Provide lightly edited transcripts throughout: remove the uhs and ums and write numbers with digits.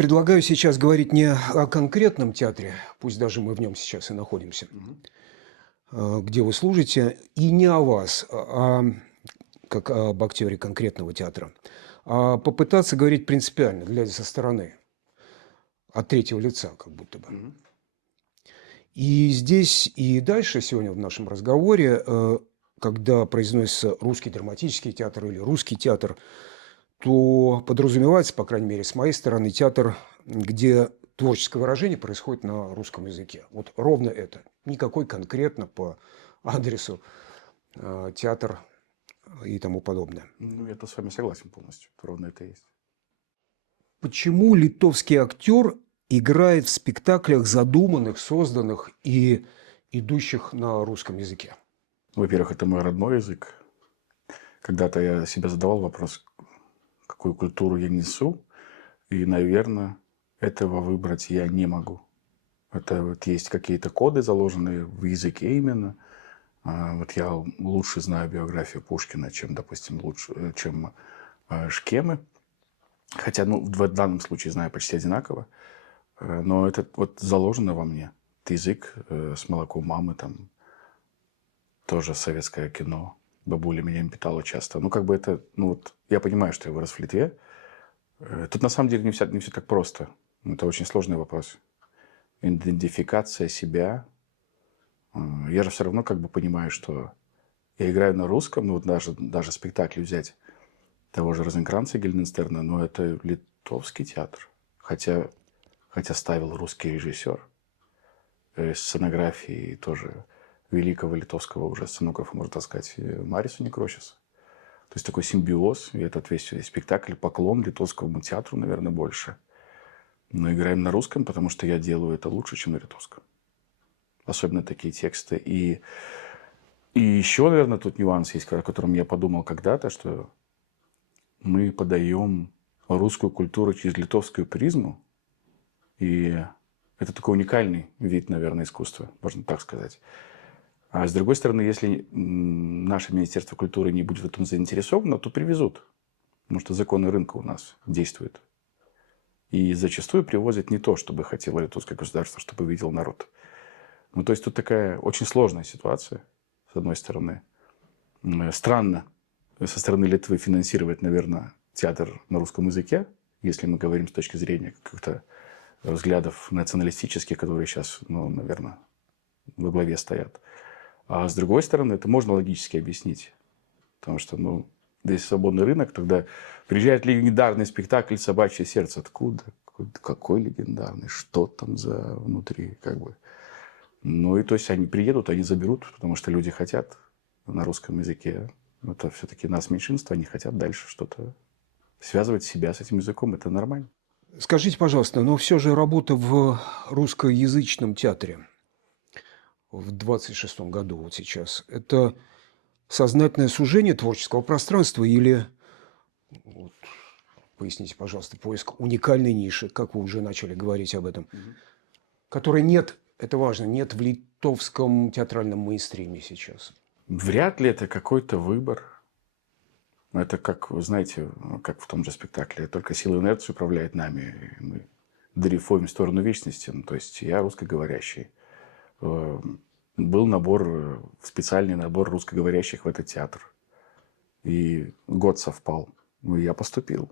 Предлагаю сейчас говорить не о конкретном театре, пусть даже мы в нем сейчас и находимся, Мгм. где вы служите, и не о вас, как об актере конкретного театра, а попытаться говорить принципиально, глядя со стороны, от третьего лица как будто бы. Мгм. И здесь, и дальше сегодня в нашем разговоре, когда произносится русский драматический театр или русский театр, то подразумевается, по крайней мере, с моей стороны, театр, где творческое выражение происходит на русском языке. Вот ровно это. Никакой конкретно по адресу театр и тому подобное. Ну, я-то с вами согласен полностью. Ровно это и есть. Почему литовский актер играет в спектаклях, задуманных, созданных и идущих на русском языке? Во-первых, это мой родной язык. Когда-то я себе задавал вопрос, какую культуру я несу. И, наверное, этого выбрать я не могу. Это вот есть какие-то коды, заложенные в языке именно. Вот я лучше знаю биографию Пушкина, чем, допустим, чем Шкемы. Хотя, ну, в данном случае знаю почти одинаково. Но это вот заложено во мне. Это язык с молоком мамы, там, тоже советское кино. Бабуля меня им питала часто. Ну, как бы это... Ну, вот я понимаю, что я вырос в Литве. Тут, на самом деле, не все так просто. Это очень сложный вопрос. Идентификация себя. Я же все равно как бы понимаю, что я играю на русском. Ну, вот даже спектакль взять того же Розенкранца и Гильденстерна, но это литовский театр. Хотя ставил русский режиссер. Сценографии тоже великого литовского уже сценографа, можно сказать, Мариса Некрощиса. То есть такой симбиоз, и этот весь спектакль поклон литовскому театру, наверное, больше. Но играем на русском, потому что я делаю это лучше, чем на литовском. Особенно такие тексты. И еще, наверное, тут нюанс есть, о котором я подумал когда-то, что мы подаем русскую культуру через литовскую призму. И это такой уникальный вид, наверное, искусства, можно так сказать. А с другой стороны, если наше Министерство культуры не будет в этом заинтересовано, то привезут. Потому что законы рынка у нас действуют. И зачастую привозят не то, что бы хотело литовское государство, чтобы видел народ. Ну, то есть тут такая очень сложная ситуация, с одной стороны. Странно со стороны Литвы финансировать, наверное, театр на русском языке, если мы говорим с точки зрения каких-то взглядов националистических, которые сейчас, ну, наверное, во главе стоят. А с другой стороны, это можно логически объяснить. Потому что, ну, здесь свободный рынок, тогда приезжает легендарный спектакль «Собачье сердце». Откуда? Какой легендарный? Что там за внутри? Как бы. Ну, и то есть они приедут, они заберут, потому что люди хотят на русском языке. Это все-таки нас меньшинство, они хотят дальше что-то связывать себя с этим языком. Это нормально. Скажите, пожалуйста, но все же работа в русскоязычном театре в 26-м году, вот сейчас, это сознательное сужение творческого пространства или, вот, поясните, пожалуйста, поиск уникальной ниши, как вы уже начали говорить об этом, которой нет, это важно, нет в литовском театральном мейнстриме сейчас? Вряд ли это какой-то выбор. Это как, вы знаете, как в том же спектакле. Только сила инерции управляет нами. И мы дрейфуем в сторону вечности. Ну, то есть я русскоговорящий. Был специальный набор русскоговорящих в этот театр. И год совпал. Ну, и я поступил.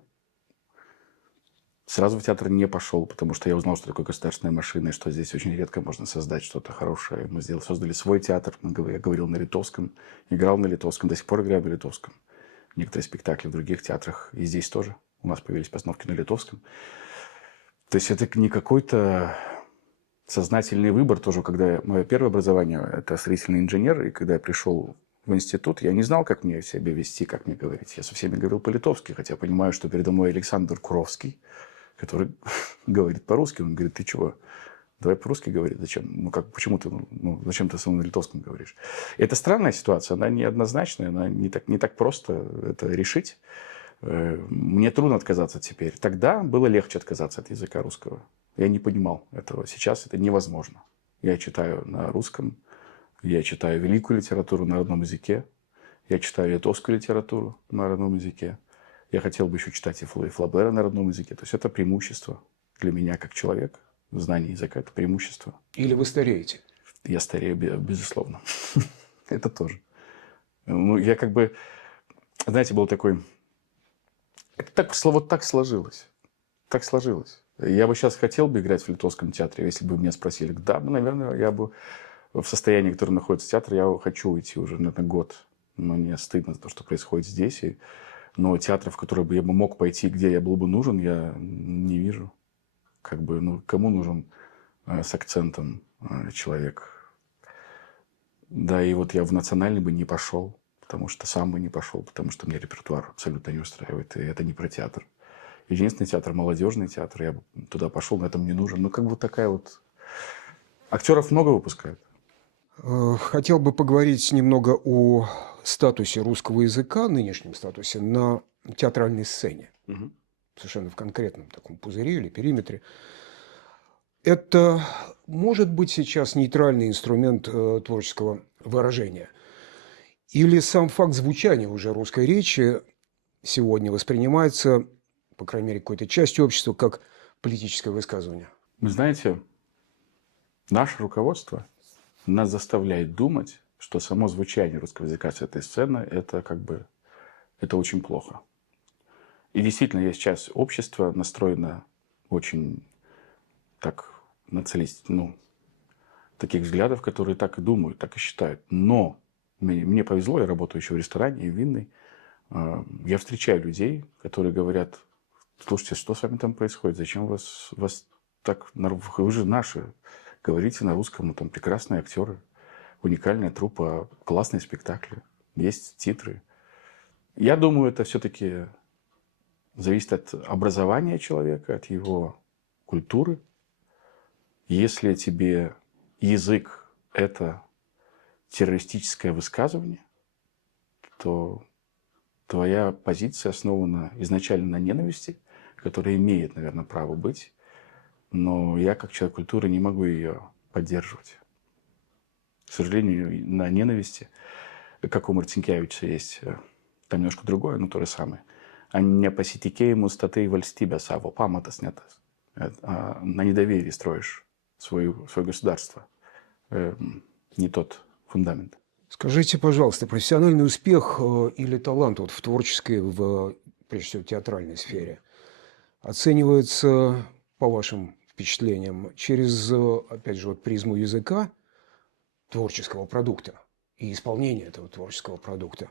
Сразу в театр не пошел, потому что я узнал, что такое государственная машина, и что здесь очень редко можно создать что-то хорошее. Создали свой театр. Я говорил на литовском, играл на литовском, до сих пор играю на литовском. Некоторые спектакли в других театрах, и здесь тоже. У нас появились постановки на литовском. То есть это не какой-то сознательный выбор тоже, когда мое первое образование – это строительный инженер, и когда я пришел в институт, я не знал, как мне себя вести, как мне говорить. Я со всеми говорил по-литовски, хотя понимаю, что передо мной Александр Куровский, который говорит по-русски. Он говорит: ты чего? Давай по-русски говори. Зачем? Ну, как, почему ты, ну, зачем ты со мной на литовском говоришь? Это странная ситуация, она неоднозначная, она не так просто это решить. Мне трудно отказаться теперь. Тогда было легче отказаться от языка русского. Я не понимал этого. Сейчас это невозможно. Я читаю на русском, я читаю великую литературу на родном языке, я читаю литовскую литературу на родном языке. Я хотел бы еще читать и Флабера на родном языке. То есть это преимущество. Для меня, как человек, знание языка – это преимущество. Или вы стареете? Я старею, безусловно. Это тоже. Ну, я как бы, знаете, был такой... Это так, вот так сложилось. Так сложилось. Я бы сейчас хотел бы играть в Литовском театре, если бы меня спросили. Да, наверное, я бы в состоянии, которое находится театр, я хочу уйти уже, наверное, год. Но мне стыдно за то, что происходит здесь. Но театра, в который бы я бы мог пойти, где я был бы нужен, я не вижу. Как бы, ну, кому нужен с акцентом человек? Да, и вот я в национальный бы не пошел, потому что сам бы не пошел, потому что меня репертуар абсолютно не устраивает. И это не про театр. Единственный театр, молодежный театр, я бы туда пошел, но это мне нужен. Ну, как бы такая вот... Актеров много выпускают. Хотел бы поговорить немного о статусе русского языка, нынешнем статусе, на театральной сцене. Мгм. Совершенно в конкретном таком пузыре или периметре. Это может быть сейчас нейтральный инструмент творческого выражения? Или сам факт звучания уже русской речи сегодня воспринимается, по крайней мере, какой-то частью общества, как политическое высказывание? Вы знаете, наше руководство нас заставляет думать, что само звучание русского языка с этой сцены – это как бы это очень плохо. И действительно, есть часть общества настроена очень так нацелист, ну, таких взглядов, которые так и думают, так и считают. Но мне повезло, я работаю еще в ресторане и в винной. Я встречаю людей, которые говорят: слушайте, что с вами там происходит? Зачем вас так... Вы же наши. Говорите на русском, ну, там прекрасные актеры, уникальная труппа, классные спектакли, есть титры. Я думаю, это все-таки зависит от образования человека, от его культуры. Если тебе язык – это террористическое высказывание, то твоя позиция основана изначально на ненависти, которая имеет, наверное, право быть, но я, как человек культуры, не могу ее поддерживать. К сожалению, на ненависти, как у Марцинкевича есть, там немножко другое, но то же самое. А непаситикеймус статей вальстибя саво паматас нетас. На недоверии строишь свое государство. Не тот фундамент. Скажите, пожалуйста, профессиональный успех или талант вот в творческой, прежде всего, театральной сфере оценивается, по вашим впечатлениям, через, опять же, вот призму языка, творческого продукта и исполнения этого творческого продукта?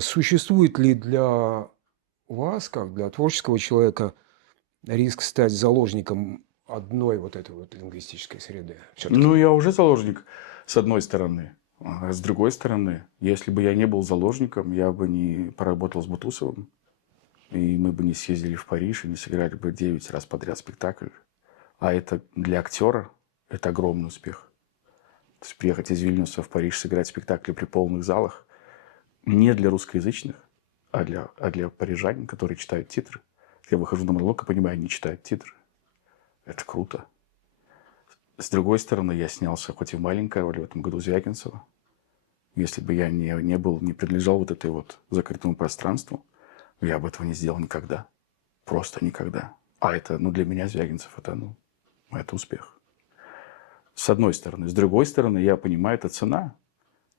Существует ли для вас, как для творческого человека, риск стать заложником одной вот этой вот лингвистической среды? Все-таки. Ну, я уже заложник, с одной стороны. А с другой стороны, если бы я не был заложником, я бы не поработал с Бутусовым. И мы бы не съездили в Париж и не сыграли бы 9 раз подряд спектакль. А это для актера это огромный успех. То есть приехать из Вильнюса в Париж, сыграть спектакли при полных залах не для русскоязычных, а для парижан, которые читают титры. Я выхожу на монолог и понимаю, они читают титры. Это круто. С другой стороны, я снялся, хоть и в маленькой роли в этом году, Звягинцева. Если бы я не принадлежал вот этой вот закрытому пространству, я бы этого не сделал никогда. Просто никогда. А это, ну, для меня Звягинцев, это успех. С одной стороны. С другой стороны, я понимаю, это цена.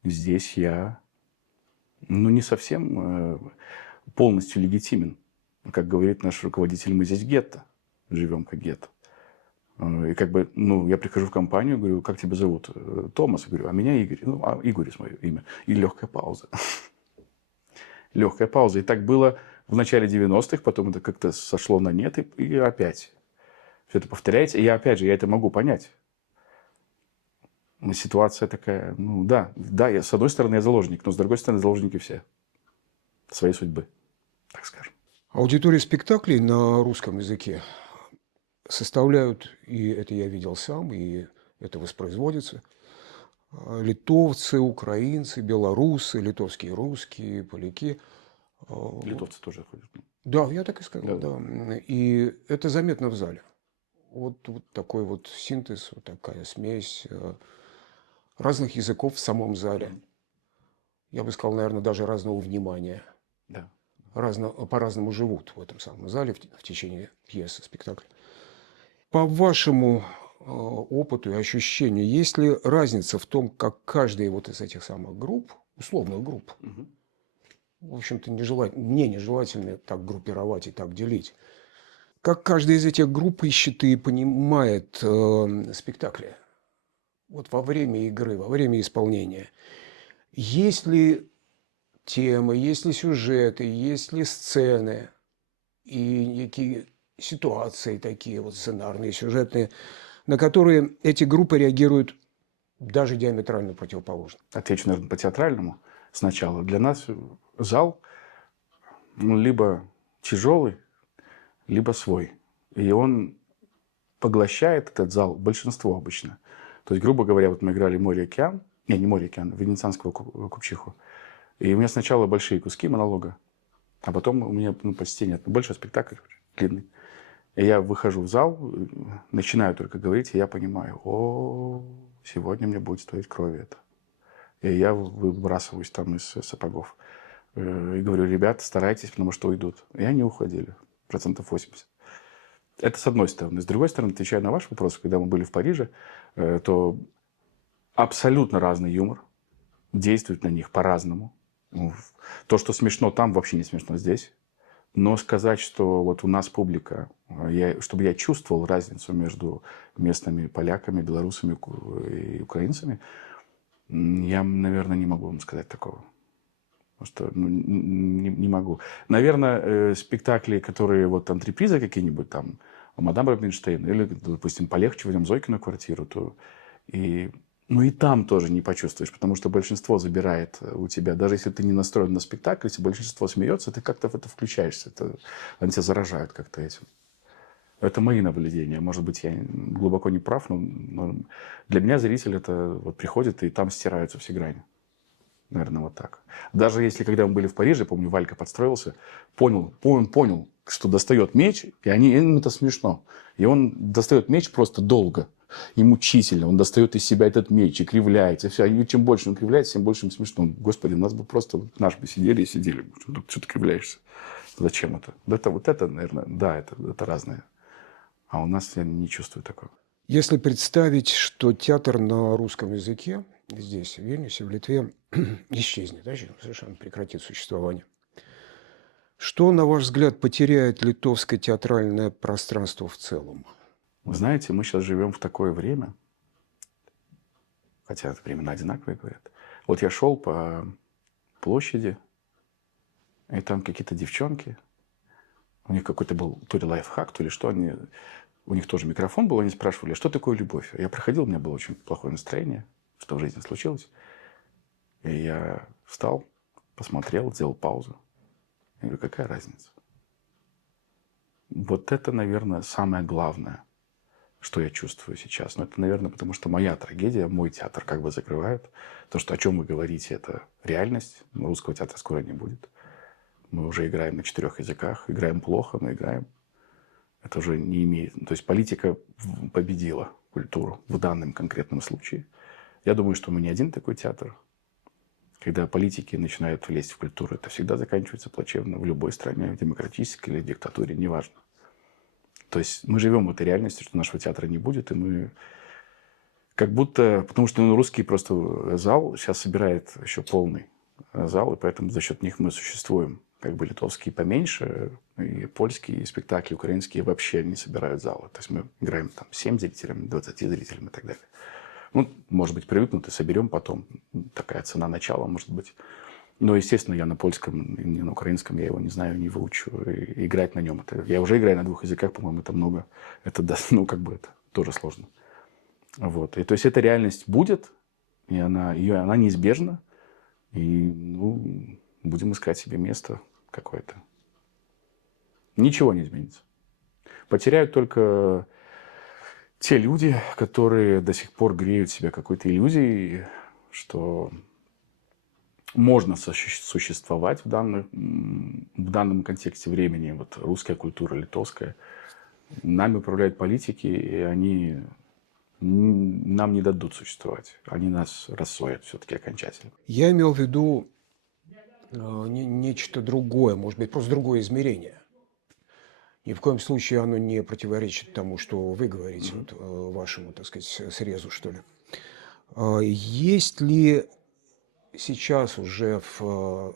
Здесь я, не совсем полностью легитимен. Как говорит наш руководитель, мы здесь гетто. Живем как гетто. И как бы, я прихожу в компанию, говорю: как тебя зовут? Томас. Я говорю: а меня Игорь. Игорь мое имя. И легкая пауза. Легкая пауза. И так было в начале 90-х, потом это как-то сошло на нет, и опять все это повторяется. И я это могу понять. Но ситуация такая, да, с одной стороны, я заложник, но с другой стороны, заложники все своей судьбы, так скажем. Аудитории спектаклей на русском языке составляют, и это я видел сам, и это воспроизводится, литовцы, украинцы, белорусы, литовские русские, поляки. Литовцы тоже ходят. Да, я так и сказал, Да. да. И это заметно в зале. Вот такой вот синтез, вот такая смесь разных языков в самом зале. Я бы сказал, наверное, даже разного внимания. Да. По-разному живут в этом самом зале в течение пьесы, спектакля. По вашему опыту и ощущению, есть ли разница в том, как каждая вот из этих самых групп, условных групп, в общем-то, мне нежелательно так группировать и так делить, как каждая из этих групп ищет и понимает спектакли вот во время игры, во время исполнения? Есть ли темы, есть ли сюжеты, есть ли сцены и некие ситуации такие вот сценарные, сюжетные, на которые эти группы реагируют даже диаметрально противоположно? Отвечу, наверное, по-театральному сначала. Для нас зал либо тяжелый, либо свой. И он поглощает этот зал большинство обычно. То есть, грубо говоря, вот мы играли «Море-океан», не «Море-океан», «Венецианского купчиху». И у меня сначала большие куски монолога, а потом у меня почти нет. Больше спектакль длинный. И я выхожу в зал, начинаю только говорить, и я понимаю, сегодня мне будет стоить крови это. И я выбрасываюсь там из сапогов. И говорю, ребята, старайтесь, потому что уйдут. И они уходили, 80%. Это с одной стороны. С другой стороны, отвечая на ваш вопрос, когда мы были в Париже, то абсолютно разный юмор действует на них по-разному. То, что смешно там, вообще не смешно здесь. Но сказать, что вот у нас публика, чтобы я чувствовал разницу между местными поляками, белорусами и украинцами, я, наверное, не могу вам сказать такого. Потому что не могу. Наверное, спектакли, которые вот антрепризы какие-нибудь там, «Мадам Рубинштейн», или, допустим, полегче возьмем «Зойкину квартиру», то и там тоже не почувствуешь, потому что большинство забирает у тебя. Даже если ты не настроен на спектакль, если большинство смеется, ты как-то в это включаешься. Они тебя заражают как-то этим. Это мои наблюдения. Может быть, я глубоко не прав, но для меня зритель это вот приходит, и там стираются все грани. Наверное, вот так. Даже если, когда мы были в Париже, помню, Валька подстроился, понял, что достает меч, и им это смешно. И он достает меч просто долго и мучительно. Он достает из себя этот меч и кривляется. И все. И чем больше он кривляется, тем больше им смешно. Господи, у нас бы просто наш бы сидели и сидели. Что ты кривляешься? Зачем это? Вот это, наверное, да, это разное. А у нас я не чувствую такого. Если представить, что театр на русском языке здесь, в Вильнюсе, в Литве, исчезнет, да, совершенно прекратит существование, что, на ваш взгляд, потеряет литовское театральное пространство в целом? Вы знаете, мы сейчас живем в такое время, хотя времена одинаковые, говорят. Вот я шел по площади, и там какие-то девчонки, у них какой-то был то ли лайфхак, то ли что, у них тоже микрофон был, они спрашивали, что такое любовь. Я проходил, у меня было очень плохое настроение, что в жизни случилось. И я встал, посмотрел, сделал паузу. Я говорю, какая разница? Вот это, наверное, самое главное, что я чувствую сейчас. Но это, наверное, потому что моя трагедия, мой театр как бы закрывает. То, что о чем вы говорите, это реальность. Русского театра скоро не будет. Мы уже играем на 4 языках. Играем плохо, но играем. Это уже не имеет... То есть политика победила культуру в данном конкретном случае. Я думаю, что мы не один такой театр. Когда политики начинают влезть в культуру, это всегда заканчивается плачевно в любой стране, в демократической или диктатуре, неважно. То есть мы живем в этой реальности, что нашего театра не будет, и мы как будто... Потому что русский просто зал сейчас собирает еще полный зал, и поэтому за счет них мы существуем. Как бы литовские поменьше, и польские спектакли, украинские вообще не собирают залы. То есть мы играем там 7 зрителям, 20 зрителям и так далее. Может быть, привыкнут и соберем потом. Такая цена начала, может быть. Но, естественно, я на польском и на украинском, я его не знаю, не выучу. И играть на нем. Я уже играю на 2 языках, по-моему, это много. Это, это тоже сложно. Вот. И то есть эта реальность будет, и она неизбежна. И, будем искать себе место какое-то. Ничего не изменится. Потеряют только те люди, которые до сих пор греют себя какой-то иллюзией, что можно существовать в данном контексте времени. Вот русская культура, литовская. Нами управляют политики, и они нам не дадут существовать. Они нас рассоят все-таки окончательно. Я имел в виду нечто другое, может быть, просто другое измерение. Ни в коем случае оно не противоречит тому, что вы говорите, вот, вашему, так сказать, срезу, что ли. Есть ли сейчас уже в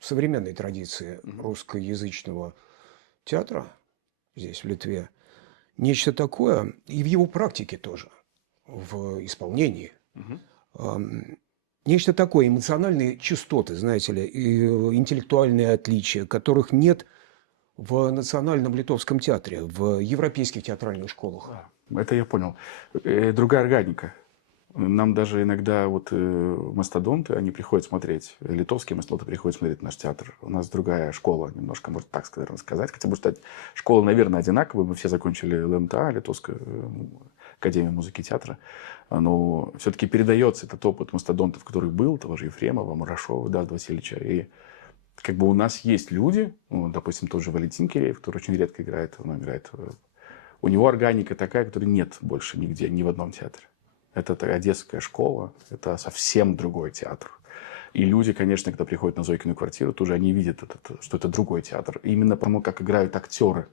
современной традиции русскоязычного театра здесь, в Литве, нечто такое, и в его практике тоже, в исполнении, нечто такое, эмоциональные частоты, знаете ли, и интеллектуальные отличия, которых нет в национальном литовском театре, в европейских театральных школах? Это я понял. Другая органика. Нам даже иногда вот мастодонты, они приходят смотреть, литовские мастодонты приходят смотреть наш театр. У нас другая школа, немножко, можно так сказать. Хотя, может, школа, наверное, одинаковая. Мы все закончили ЛМТА, Литовскую академию музыки и театра. Но все-таки передается этот опыт мастодонтов, который был, того же Ефремова, Мурашова, Эдуарда Васильевича. И как бы у нас есть люди, ну, допустим, тот же Валентин Киреев, который очень редко играет, он играет. У него органика такая, которой нет больше нигде, ни в одном театре. Это одесская школа, это совсем другой театр. И люди, конечно, когда приходят на Зойкину квартиру, тоже они видят, что это другой театр. Именно потому, как играют актеры.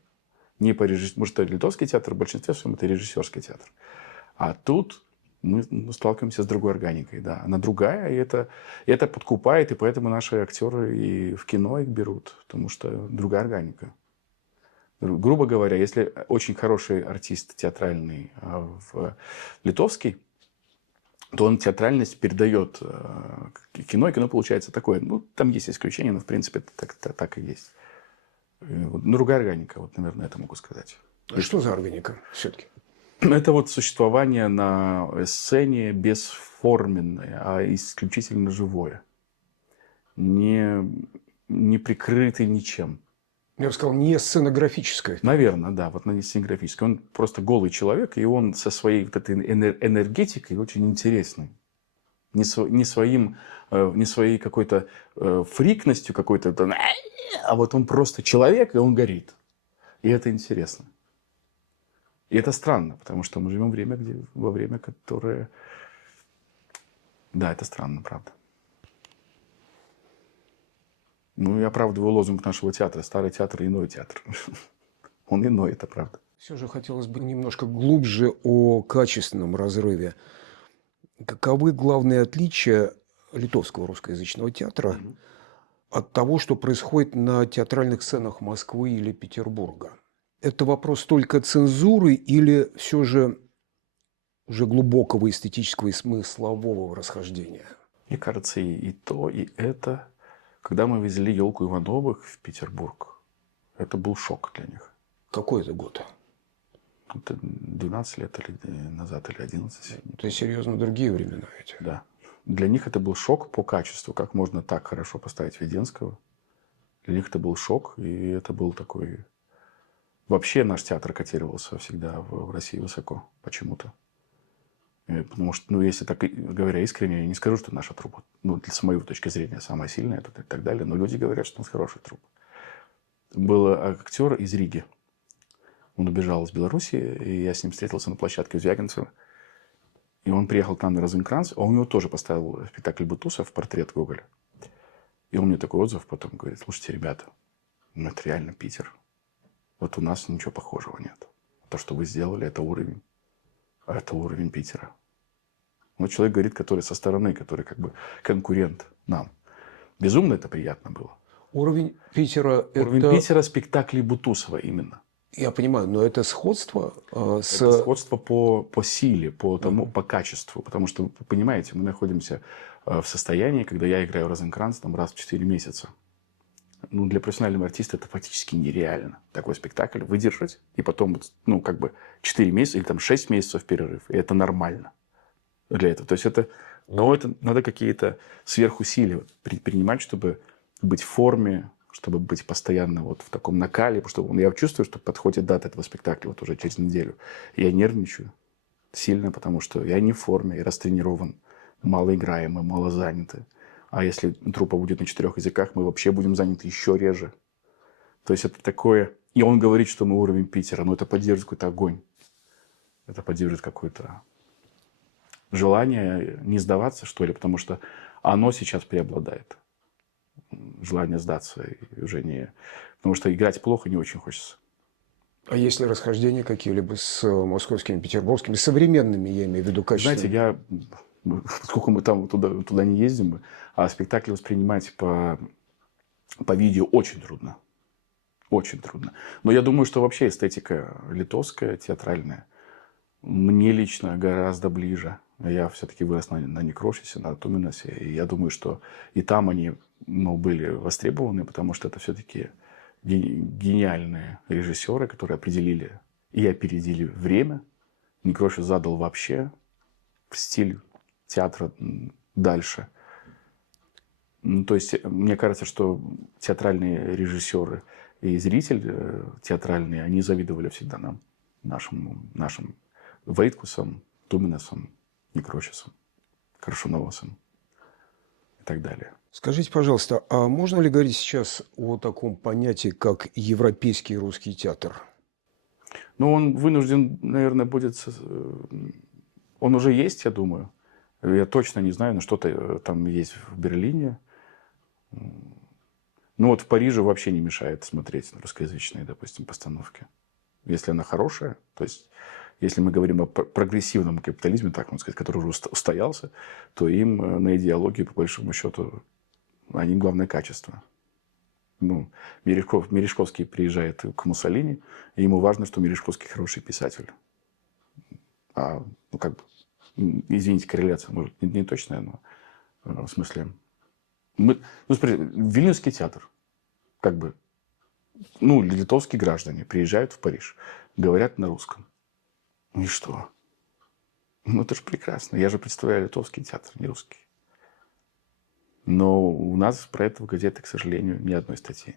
Не по режиссеру. Может, это литовский театр, в большинстве своем это режиссерский театр. А тут мы сталкиваемся с другой органикой. Да. Она другая, и это подкупает, и поэтому наши актеры и в кино их берут, потому что другая органика. Грубо говоря, если очень хороший артист театральный литовский, то он театральность передает кино, и кино получается такое. Ну, там есть исключения, но, в принципе, это так и есть. Другая органика, вот, наверное, это могу сказать. А что за органика все-таки? Это вот существование на сцене бесформенное, а исключительно живое. Не прикрытый ничем. Я бы сказал, не сценографическое. Наверное, да, вот не сценографический. Он просто голый человек, и он со своей вот этой энергетикой очень интересный. Не своей какой-то фрикностью, какой-то, а вот он просто человек, и он горит. И это интересно. И это странно, потому что мы живем во время, которое... Да, это странно, правда. Ну, я оправдываю лозунг нашего театра. Старый театр – иной театр. Он иной, это правда. Все же хотелось бы немножко глубже о качественном разрыве. Каковы главные отличия литовского русскоязычного театра от того, что происходит на театральных сценах Москвы или Петербурга? Это вопрос только цензуры или все же уже глубокого эстетического и смыслового расхождения? Мне кажется, и то, и это. Когда мы везли елку Ивановых в Петербург, это был шок для них. Какой это год? Это 12 лет назад, или 11. То есть, серьезно, другие времена эти. Да. Для них это был шок по качеству. Как можно так хорошо поставить Веденского? Для них это был шок, и это был такой... Вообще наш театр котировался всегда в России высоко почему-то. Потому что, ну, если так говоря искренне, я не скажу, что наша труппа, ну, с моей точки зрения, самая сильная и так далее, но люди говорят, что у нас хорошая труппа. Был актер из Риги. Он убежал из Беларуси, и я с ним встретился на площадке в Звягинцево. И он приехал к нам на Розенкранц, а у него тоже поставил спектакль Бутусов, портрет Гоголя. И он мне такой отзыв потом говорит: слушайте, ребята, ну, это реально Питер. Вот у нас ничего похожего нет. То, что вы сделали, это уровень. А это уровень Питера. Вот человек говорит, который со стороны, который как бы конкурент нам. Безумно это приятно было. Уровень Питера... Уровень Питера спектаклей Бутусова именно. Я понимаю, но это сходство с... Это сходство по силе, по качеству. Потому что, вы понимаете, мы находимся в состоянии, когда я играю Розенкранц там раз в 4 месяца. Ну, для профессионального артиста это фактически нереально. Такой спектакль выдержать, и потом, ну, как бы 4 месяца или там 6 месяцев перерыв. И это нормально для этого. То есть это... Но это надо какие-то сверхусилия предпринимать, чтобы быть в форме, чтобы быть постоянно вот в таком накале. Потому что я чувствую, что подходит дата этого спектакля вот уже через неделю. И я нервничаю сильно, потому что я не в форме, я растренирован, мало играем, мы мало заняты. А если труппа будет на 4 языках, мы вообще будем заняты еще реже. То есть это такое... И он говорит, что мы уровень Питера, но это поддерживает какой-то огонь. Это поддерживает какое-то желание не сдаваться, что ли, потому что оно сейчас преобладает. желание сдаться. И уже не... Потому что играть плохо не очень хочется. А есть ли расхождения какие-либо с московскими, петербургскими, современными, я имею в виду, Знаете, качествами? сколько мы там туда не ездим, а спектакли воспринимать по видео очень трудно. Очень трудно. Но я думаю, что вообще эстетика литовская, театральная, мне лично гораздо ближе. Я все-таки вырос на Некрошисе, на Туминосе. И я думаю, что и там они были востребованы, потому что это все-таки гениальные режиссеры, которые определили и опередили время. Некрошис задал вообще стиль театра дальше. То есть, мне кажется, что театральные режиссеры и зритель театральный, они завидовали всегда нам, нашим Вейткусам, Туминасам, Некрошисам, Крашуновасам и так далее. Скажите, пожалуйста, а можно ли говорить сейчас о таком понятии, как европейский русский театр? Но он вынужден, наверное, он уже есть, я думаю. Я точно не знаю, но что-то там есть в Берлине. Ну вот в Париже вообще не мешает смотреть на русскоязычные, допустим, постановки. Если она хорошая, то есть если мы говорим о прогрессивном капитализме, так можно сказать, который уже устоялся, то им на идеологию, по большому счету, они главное качество. Ну, Мережковский приезжает к Муссолини, и ему важно, что Мережковский хороший писатель. Ну, как бы, извините, корреляция, может, не точная, но в смысле... смотрите, Вильнюсский театр, как бы, литовские граждане приезжают в Париж, говорят на русском. И что? Это же прекрасно. Я же представляю литовский театр, не русский. Но у нас про это в газетах, к сожалению, ни одной статьи.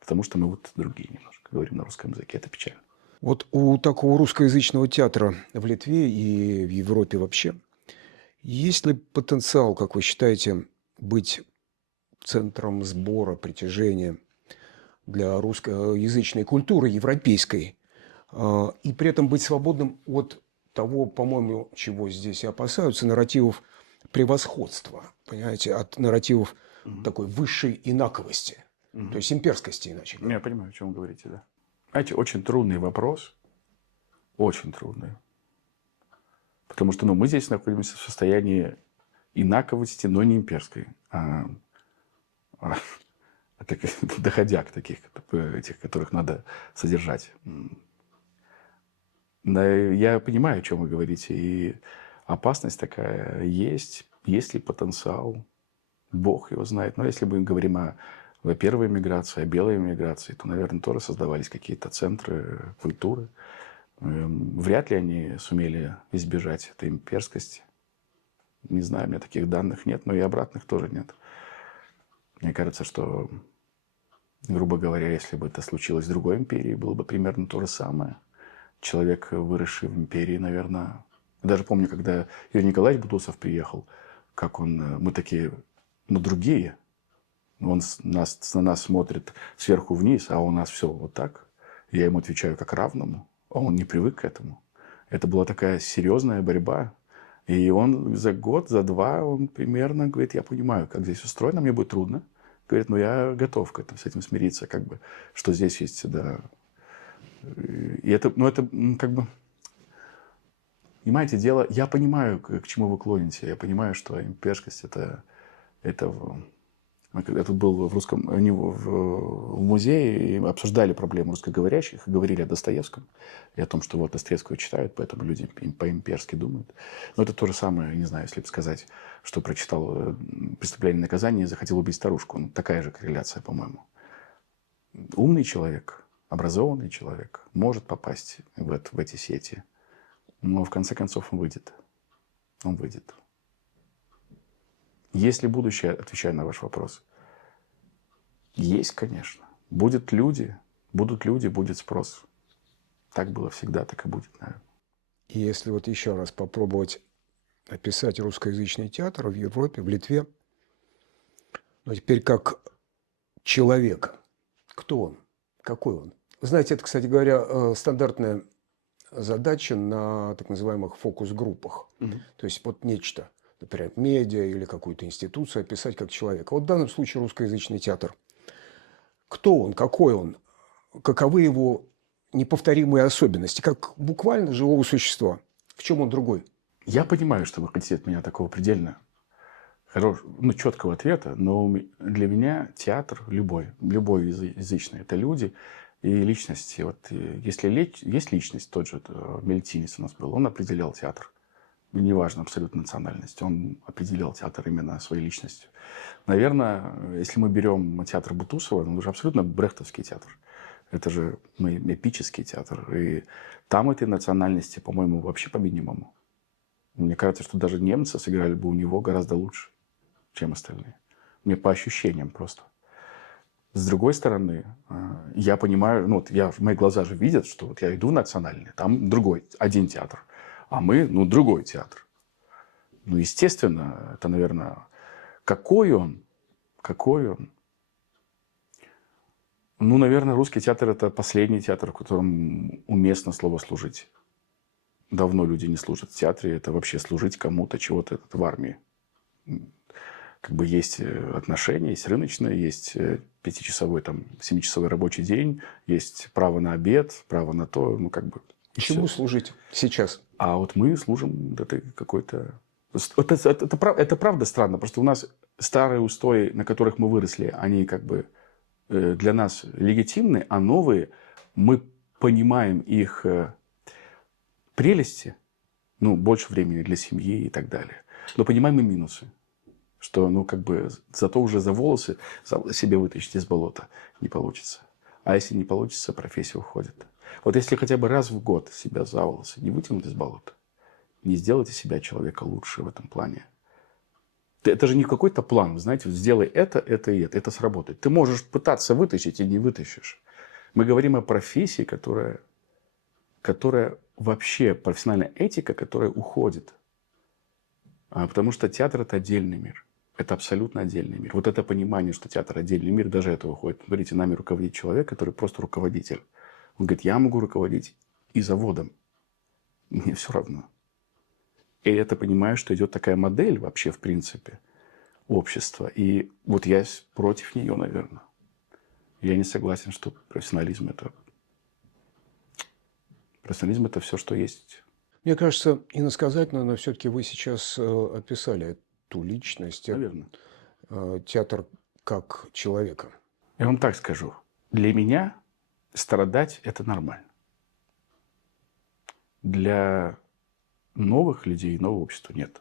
Потому что мы другие немножко говорим на русском языке. Это печально. Вот у такого русскоязычного театра в Литве и в Европе вообще есть ли потенциал, как вы считаете, быть центром сбора, притяжения для русскоязычной культуры европейской, и при этом быть свободным от того, по-моему, чего здесь и опасаются, нарративов превосходства, понимаете, от нарративов такой высшей инаковости, то есть имперскости, иначе говоря. Я понимаю, о чем вы говорите, да. Знаете, очень трудный вопрос. Очень трудный. Потому что мы здесь находимся в состоянии инаковости, но не имперской. Доходяг таких, этих, которых надо содержать. Я понимаю, о чем вы говорите. И опасность такая есть. Есть ли потенциал? Бог его знает. Но если мы говорим о первой миграции, о белой миграции, то, наверное, тоже создавались какие-то центры культуры. Вряд ли они сумели избежать этой имперскости. Не знаю, у меня таких данных нет, но и обратных тоже нет. Мне кажется, что, грубо говоря, если бы это случилось в другой империи, было бы примерно то же самое. Человек, выросший в империи, наверное... Даже помню, когда Юрий Николаевич Бутусов приехал, мы такие, другие. Он на нас смотрит сверху вниз, а у нас все вот так. Я ему отвечаю как равному, а он не привык к этому. Это была такая серьезная борьба. И он за год, за два, он примерно говорит, я понимаю, как здесь устроено, мне будет трудно. Говорит, я готов с этим смириться, что здесь есть, да. И это, понимаете, дело, я понимаю, к чему вы клоните. Я понимаю, что имперскость это Я тут был они в музее и обсуждали проблемы русскоговорящих, и говорили о Достоевском и о том, что вот Достоевского читают, поэтому люди по-имперски думают. Но это то же самое, не знаю, если бы сказать, что прочитал «Преступление и наказание» и захотел убить старушку. Такая же корреляция, по-моему. Умный человек, образованный человек может попасть в эти сети, но в конце концов он выйдет. Он выйдет. Есть ли будущее, отвечаю на ваш вопрос. Есть, конечно. Будут люди, будет спрос. Так было всегда, так и будет, наверное. И если вот еще раз попробовать описать русскоязычный театр в Европе, в Литве, но теперь как человек, кто он, какой он? Вы знаете, это, кстати говоря, стандартная задача на так называемых фокус-группах. То есть вот нечто. например, медиа или какую-то институцию описать как человека. Вот в данном случае русскоязычный театр. Кто он, какой он, каковы его неповторимые особенности, как буквально живого существа. В чем он другой? Я понимаю, что вы хотите от меня такого предельно четкого ответа, но для меня театр любой язычный, это люди и личности. Вот если есть личность, тот же Мельтинец у нас был, он определял театр. Неважно абсолютно национальность, он определял театр именно своей личностью. Наверное, если мы берем театр Бутусова, он уже абсолютно брехтовский театр. Это же эпический театр. И там этой национальности, по-моему, вообще по минимуму. Мне кажется, что даже немцы сыграли бы у него гораздо лучше, чем остальные. Мне по ощущениям просто. С другой стороны, я понимаю, мои глаза же видят, что вот я иду в национальный, там другой, один театр, а мы, другой театр. Естественно, это, наверное, какой он? Наверное, русский театр – это последний театр, в котором уместно слово «служить». Давно люди не служат в театре. Это вообще служить кому-то, чего-то, это в армии. Как бы есть отношения, есть рыночные, есть 5-часовой, 7-часовой рабочий день, есть право на обед, право на то, Чему всё. служить сейчас? А вот мы служим это какой-то... Это правда странно, просто у нас старые устои, на которых мы выросли, они как бы для нас легитимны, а новые, мы понимаем их прелести, больше времени для семьи и так далее. Но понимаем и минусы. Что, зато уже за волосы себе вытащить из болота не получится. А если не получится, профессия уходит. Вот если хотя бы раз в год себя за волосы не вытянуть из болота, не сделать из себя человека лучше в этом плане. Это же не какой-то план, вы знаете, сделай это и это. Это сработает. Ты можешь пытаться вытащить и не вытащишь. Мы говорим о профессии, которая вообще профессиональная этика, которая уходит. Потому что театр – это отдельный мир. Это абсолютно отдельный мир. Вот это понимание, что театр – отдельный мир, даже это уходит. Смотрите, нами руководит человек, который просто руководитель. Он говорит, я могу руководить и заводом. Мне все равно. И это понимаю, что идет такая модель вообще, в принципе, общества. И вот я против нее, наверное. Я не согласен, что профессионализм это все, что есть. Мне кажется, иносказательно, но все-таки вы сейчас описали ту личность, Наверное. театр как человека. Я вам так скажу. Для меня страдать – это нормально. Для новых людей, нового общества нет.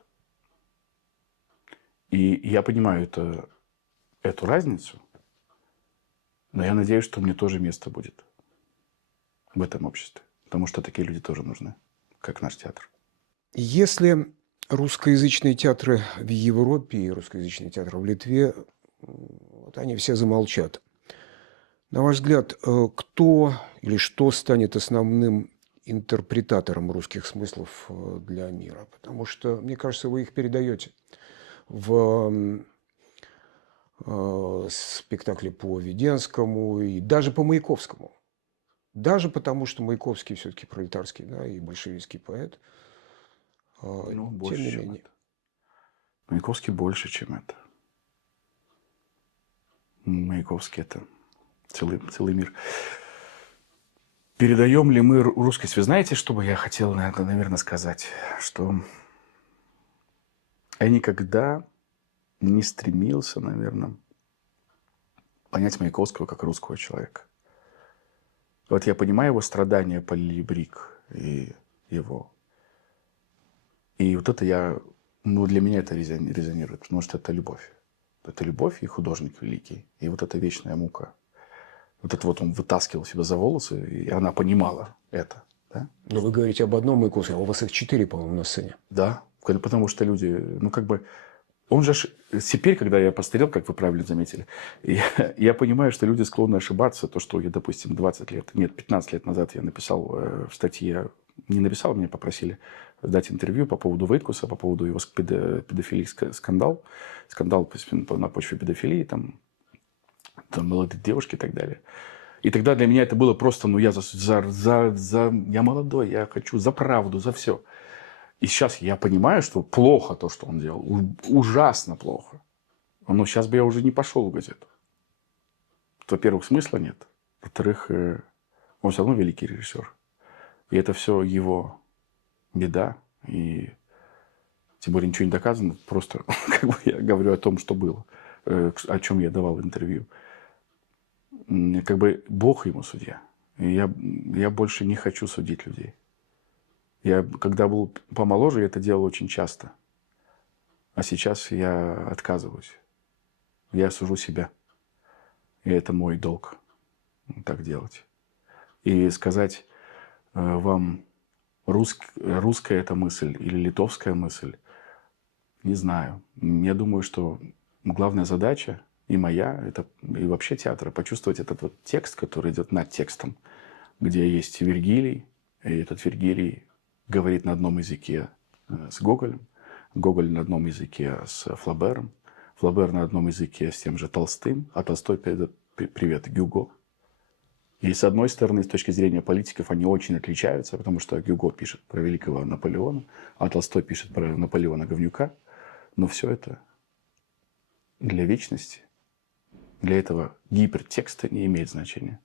И я понимаю эту разницу, но я надеюсь, что мне тоже место будет в этом обществе. Потому что такие люди тоже нужны, как наш театр. Если русскоязычные театры в Европе и русскоязычные театры в Литве, вот они все замолчат. На ваш взгляд, кто или что станет основным интерпретатором русских смыслов для мира? Потому что, мне кажется, вы их передаете в спектакле по Веденскому и даже по Маяковскому. Даже потому, что Маяковский все-таки пролетарский, да, и большевистский поэт. Больше, тем не чем менее. это. Маяковский больше, чем это. Маяковский – это целый мир. Передаем ли мы русскость? Вы знаете, что бы я хотел, наверное, сказать? Что я никогда не стремился, наверное, понять Маяковского как русского человека. Вот я понимаю его страдания по Лили Брик и его. И вот это для меня это резонирует, потому что это любовь. Это любовь и художник великий. И вот эта вечная мука. Вот это вот он вытаскивал себя за волосы, и она понимала это. Да? Но вы говорите об одном Маяковском, а у вас их 4, по-моему, на сцене. Да, потому что люди, он же теперь, когда я постарел, как вы правильно заметили, я понимаю, что люди склонны ошибаться. То, что я, допустим, 15 лет назад я написал в статье, не написал, меня попросили дать интервью по поводу Вейткуса, по поводу его педофилии скандал на почве педофилии, там молодые девушки и так далее. И тогда для меня это было просто, я молодой, я хочу за правду, за все. И сейчас я понимаю, что плохо то, что он делал. Ужасно плохо. Но сейчас бы я уже не пошел в газету. Во-первых, смысла нет. Во-вторых, он все равно великий режиссер. И это все его беда. И тем более ничего не доказано. Просто как бы я говорю о том, что было. О чем я давал интервью. Как бы Бог ему судья. И я больше не хочу судить людей. Я, когда был помоложе, я это делал очень часто. А сейчас я отказываюсь. Я сужу себя. И это мой долг так делать. И сказать вам, русская это мысль или литовская мысль, не знаю. Я думаю, что главная задача и моя, это, и вообще театра, почувствовать этот вот текст, который идет над текстом, где есть Вергилий, и этот Вергилий говорит на одном языке с Гоголем, Гоголь на одном языке с Флабером, Флабер на одном языке с тем же Толстым, а Толстой передает привет Гюго. И с одной стороны, с точки зрения политиков, они очень отличаются, потому что Гюго пишет про великого Наполеона, а Толстой пишет про Наполеона Говнюка. Но все это для вечности, для этого гипертекста не имеет значения.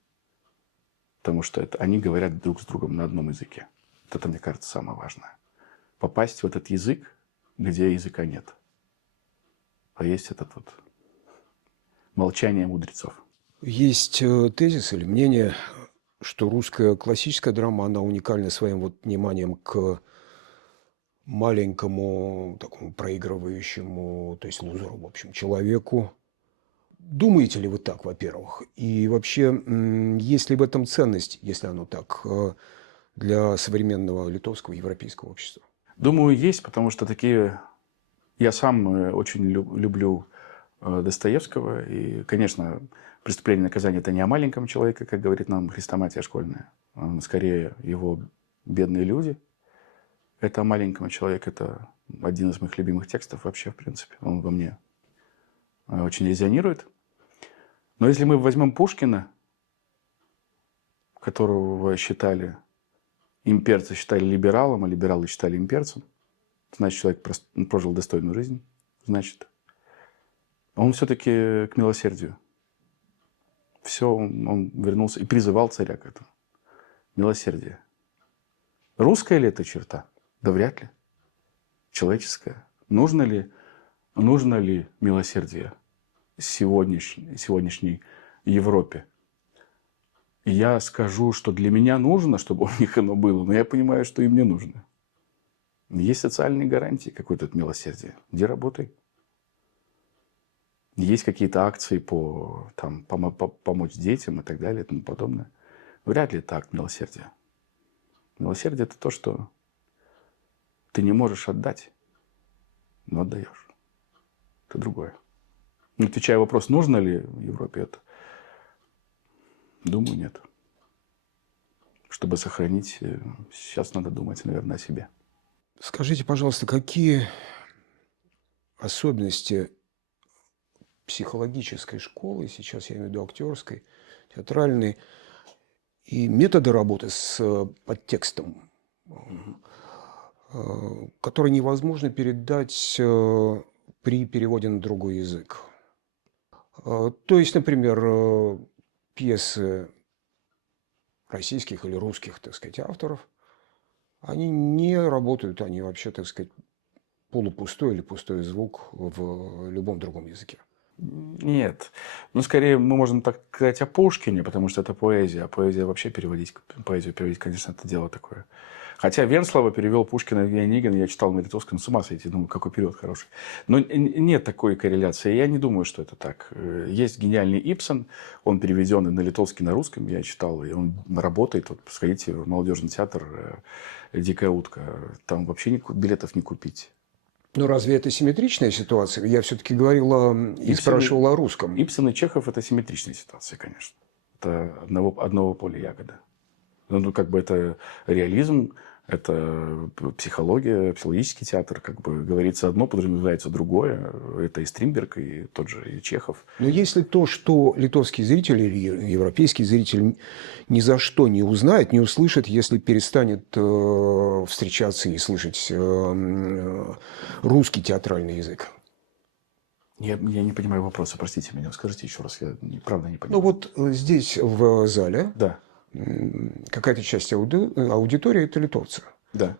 Потому что они говорят друг с другом на одном языке. Вот это, мне кажется, самое важное. Попасть в этот язык, где языка нет. А есть этот вот молчание мудрецов. Есть тезис или мнение, что русская классическая драма, она уникальна своим вот вниманием к маленькому, такому проигрывающему, то есть лузеру, в общем, человеку. Думаете ли вы так, во-первых? И вообще, есть ли в этом ценность, если оно так, для современного литовского европейского общества? Думаю, есть, потому что такие... Я сам очень люблю Достоевского. И, конечно, «Преступление и наказание» – это не о маленьком человеке, как говорит нам хрестоматия школьная. Скорее, его бедные люди. Это о маленьком человеке. Это один из моих любимых текстов вообще, в принципе. Он во мне очень резонирует. Но если мы возьмем Пушкина, которого считали имперцы, считали либералом, а либералы считали имперцем, значит, человек прожил достойную жизнь, значит, он все-таки к милосердию. Все, он вернулся и призывал царя к этому. Милосердие. Русская ли это черта? Да вряд ли. Человеческая. Нужно ли милосердие сегодняшней Европе? Я скажу, что для меня нужно, чтобы у них оно было, но я понимаю, что им не нужно. Есть социальные гарантии какое-то милосердие. Где работай? Есть какие-то акции по помочь детям и так далее и тому подобное. Вряд ли это акт милосердия. Милосердие – это то, что ты не можешь отдать, но отдаешь. Это другое. Но отвечая на вопрос, нужно ли в Европе это, думаю, нет. Чтобы сохранить, сейчас надо думать, наверное, о себе. Скажите, пожалуйста, какие особенности психологической школы, сейчас я имею в виду актерской, театральной, и методы работы с подтекстом, которые невозможно передать при переводе на другой язык? То есть, например, пьесы российских или русских, так сказать, авторов, они не работают, они вообще, так сказать, полупустой или пустой звук в любом другом языке. Нет. Ну, скорее, мы можем так сказать о Пушкине, потому что это поэзия. А поэзия вообще поэзию переводить, конечно, это дело такое. Хотя Венслова перевел Пушкина в Онегин, я читал на литовском, с ума сойти, думаю, какой перевод хороший. Но нет такой корреляции, я не думаю, что это так. Есть гениальный Ибсен, он переведен и на литовский, на русском, я читал, и он работает. Вот сходите в молодежный театр «Дикая утка», там вообще билетов не купить. Но разве это симметричная ситуация? Я все-таки говорил и спрашивал о русском. Ибсен и Чехов – это симметричная ситуация, конечно. Это одного поля ягода. Ну, как бы это реализм, Это психология, психологический театр. Как бы говорится одно, подразумевается другое. Это и Стринберг, и тот же и Чехов. Но если то, что литовский зритель или европейский зритель ни за что не узнает, не услышит, если перестанет встречаться и слышать русский театральный язык? Я не понимаю вопроса, простите меня. Скажите еще раз, я правда не Ну понимаю. вот здесь в зале Да, какая-то часть аудитории – это литовцы. да.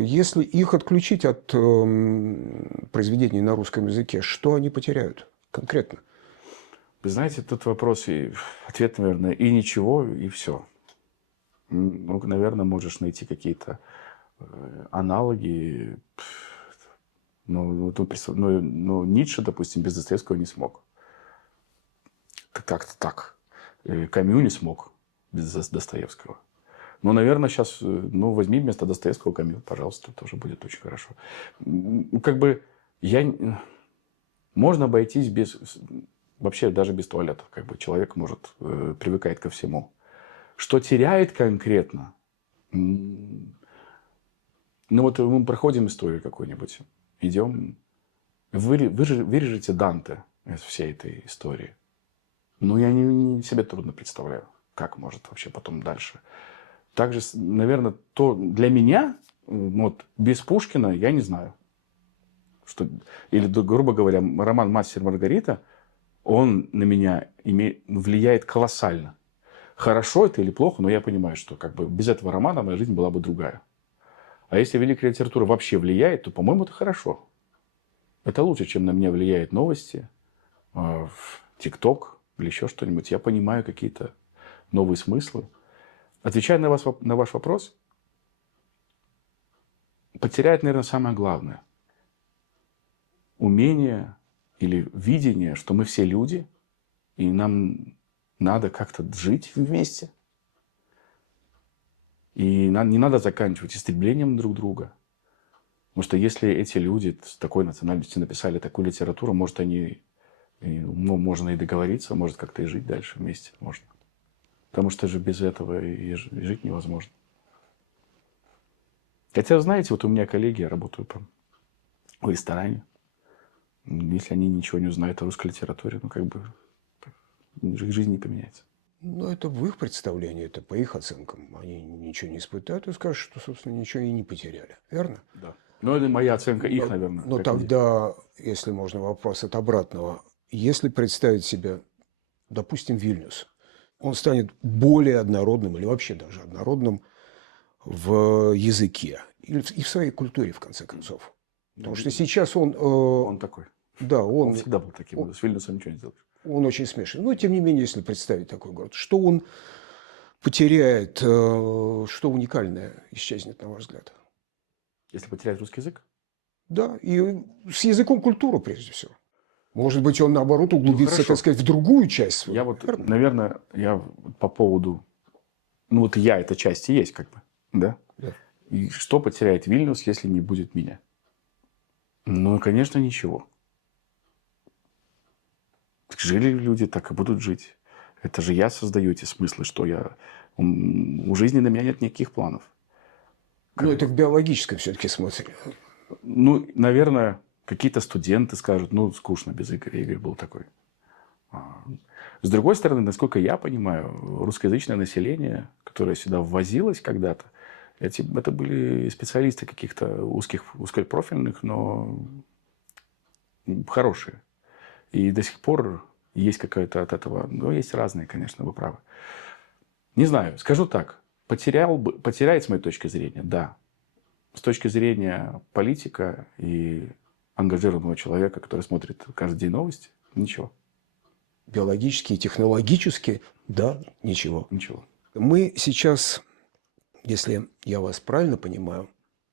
Если их отключить от произведений на русском языке, что они потеряют конкретно? Вы знаете, тут вопрос и ответ, наверное, и ничего, и все. Ну, наверное, можешь найти какие-то аналоги. Ну, Ницше, допустим, без Достоевского не смог. Так-то так. Камю не смог без Достоевского. Ну, наверное, сейчас, возьми вместо Достоевского Камю, пожалуйста, тоже будет очень хорошо. Как бы можно обойтись вообще даже без туалетов. Как бы человек привыкает ко всему. Что теряет конкретно? Ну, вот мы проходим историю какую-нибудь. Идем. Вырежете Данте из всей этой истории. Ну, я себе трудно представляю, как может вообще потом дальше. Также, наверное, для меня, без Пушкина, я не знаю. Или, грубо говоря, роман «Мастер и Маргарита», он на меня влияет колоссально. Хорошо это или плохо, но я понимаю, что как бы без этого романа моя жизнь была бы другая. А если великая литература вообще влияет, то, по-моему, это хорошо. Это лучше, чем на меня влияют новости, ТикТок или еще что-нибудь. Я понимаю какие-то новые смыслы. Отвечая на ваш вопрос, потеряет, наверное, самое главное. Умение или видение, что мы все люди, и нам надо как-то жить вместе. И не надо заканчивать истреблением друг друга. Потому что если эти люди с такой национальностью написали такую литературу, может, можно и договориться, может, как-то и жить дальше вместе можно. Потому что же без этого и жить невозможно. Хотя, знаете, вот у меня коллеги, я работаю в ресторане. Если они ничего не узнают о русской литературе, их жизнь не поменяется. Ну, это в их представлении, это по их оценкам. Они ничего не испытают и скажут, что, собственно, ничего и не потеряли. Верно? Да. Но это моя оценка их, наверное. Но тогда, если можно, вопрос от обратного. Если представить себе, допустим, Вильнюс, он станет более однородным или вообще даже однородным в языке и в своей культуре, в конце концов. Потому что сейчас он... Он такой. Да, Он всегда был таким. С Вильнюсом ничего не сделаешь. Он очень смешан. Но, тем не менее, если представить такой город, что он потеряет, что уникальное исчезнет, на ваш взгляд? Если потерять русский язык? Да, и с языком культуру, прежде всего. Может быть, он, наоборот, углубится, так сказать, в другую часть свою. Наверное, по поводу... я эта часть и есть, как бы. Да? Да. И что потеряет Вильнюс, если не будет меня? Ну, конечно, ничего. Жили люди, так и будут жить. Это же я создаю эти смыслы, что у жизни на меня нет никаких планов. Ну, это в биологическом все-таки смысле. Наверное, какие-то студенты скажут, скучно без Игоря. Игорь был такой. С другой стороны, насколько я понимаю, русскоязычное население, которое сюда ввозилось когда-то, это были специалисты каких-то узкопрофильных, но хорошие. И до сих пор есть какая-то от этого... есть разные, конечно, вы правы. Не знаю, скажу так. Потеряет с моей точки зрения, да. С точки зрения политика и ангажированного человека, который смотрит каждый день новости, ничего. Биологически и технологически, да, ничего. Ничего. Мы сейчас, если я вас правильно понимаю,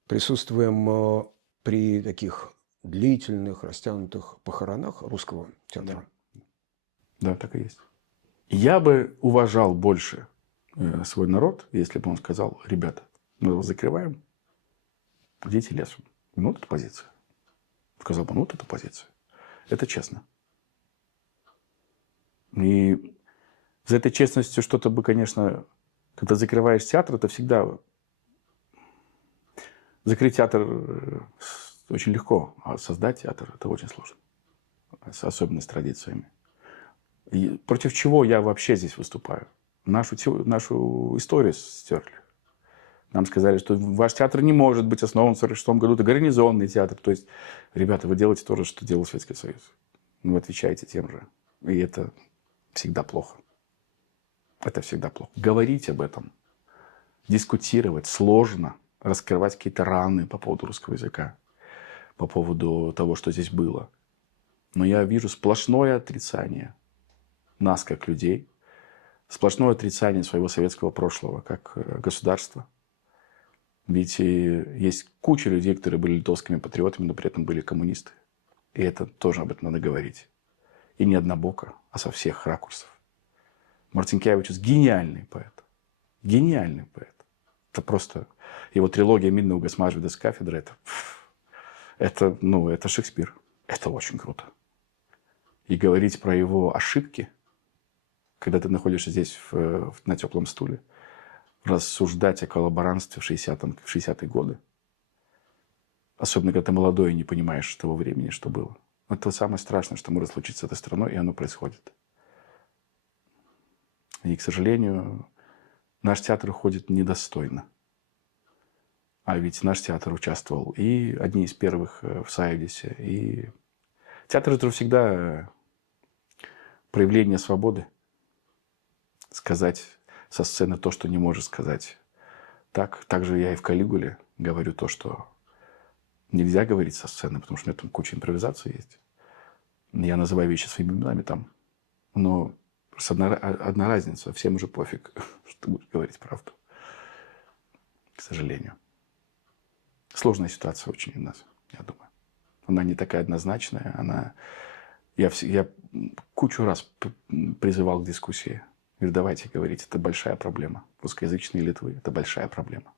присутствуем при таких длительных, растянутых похоронах русского театра. Да, так и есть. Я бы уважал больше свой народ, если бы он сказал: ребята, мы его закрываем, идите лесом. Вот эта позиция. Сказал бы, вот эта позиция. Это честно. И за этой честностью что-то бы, конечно, когда закрываешь театр, это всегда Закрыть театр очень легко, а создать театр – это очень сложно. Особенно с традициями. И против чего я вообще здесь выступаю? Нашу историю стерли. Нам сказали, что ваш театр не может быть основан в 1946 году. Это гарнизонный театр. То есть, ребята, вы делаете то же, что делал Советский Союз. Вы отвечаете тем же. И это всегда плохо. Это всегда плохо. Говорить об этом, дискутировать сложно, раскрывать какие-то раны по поводу русского языка, по поводу того, что здесь было. Но я вижу сплошное отрицание нас, как людей, сплошное отрицание своего советского прошлого, как государства. Ведь есть куча людей, которые были литовскими патриотами, но при этом были коммунисты. И это тоже об этом надо говорить. И не однобоко, а со всех ракурсов. Марцинкевичус – гениальный поэт. Гениальный поэт. Это просто... Его трилогия «Миндаугас Маžvydas кафедра» – это Шекспир. Это очень круто. И говорить про его ошибки, когда ты находишься здесь на теплом стуле, рассуждать о коллаборантстве в 60-е годы, особенно когда ты молодой и не понимаешь того времени, что было. Это самое страшное, что может случиться с этой страной, и оно происходит. И, к сожалению, наш театр уходит недостойно. А ведь наш театр участвовал и одни из первых в Союзе. И театр – это всегда проявление свободы. Сказать со сцены то, что не можешь сказать. Также я и в «Калигуле» говорю то, что нельзя говорить со сцены, потому что у меня там куча импровизации есть. Я называю вещи своими именами там. Но одна разница. Всем уже пофиг, что ты будешь говорить правду. К сожалению. Сложная ситуация очень у нас, я думаю. Она не такая однозначная. Я кучу раз призывал к дискуссии. Говорю, давайте говорить, это большая проблема. Русскоязычные Литвы – это большая проблема.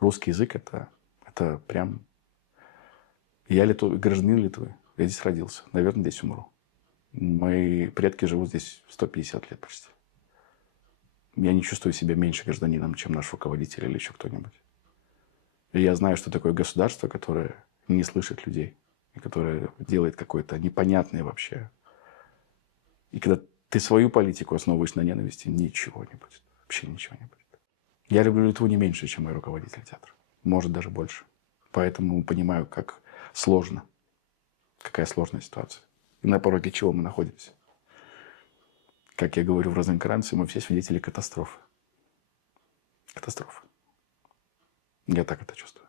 Русский язык – это прям... Я гражданин Литвы. Я здесь родился. Наверное, здесь умру. Мои предки живут здесь 150 лет почти. Я не чувствую себя меньше гражданином, чем наш руководитель или еще кто-нибудь. И я знаю, что такое государство, которое не слышит людей. И которое делает какое-то непонятное вообще. И когда ты свою политику основываешь на ненависти, ничего не будет. Вообще ничего не будет. Я люблю Литву не меньше, чем мой руководитель театра. Может, даже больше. Поэтому понимаю, как сложно. Какая сложная ситуация. И на пороге чего мы находимся. Как я говорю в Розенкранце, мы все свидетели катастрофы. Катастрофы. Я так это чувствую.